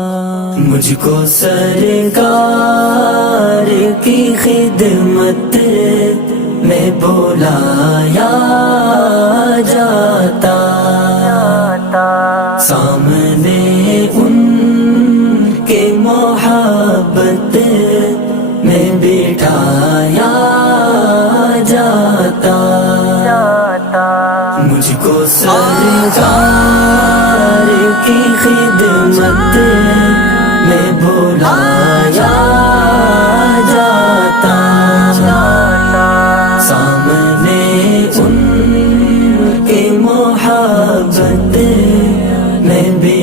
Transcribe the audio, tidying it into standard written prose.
मुझको सरकार की खिदमत में बुलाया जाता, सामने उनके मोहब्बत में बिठाया जाता। मुझको सरकार की खिदमत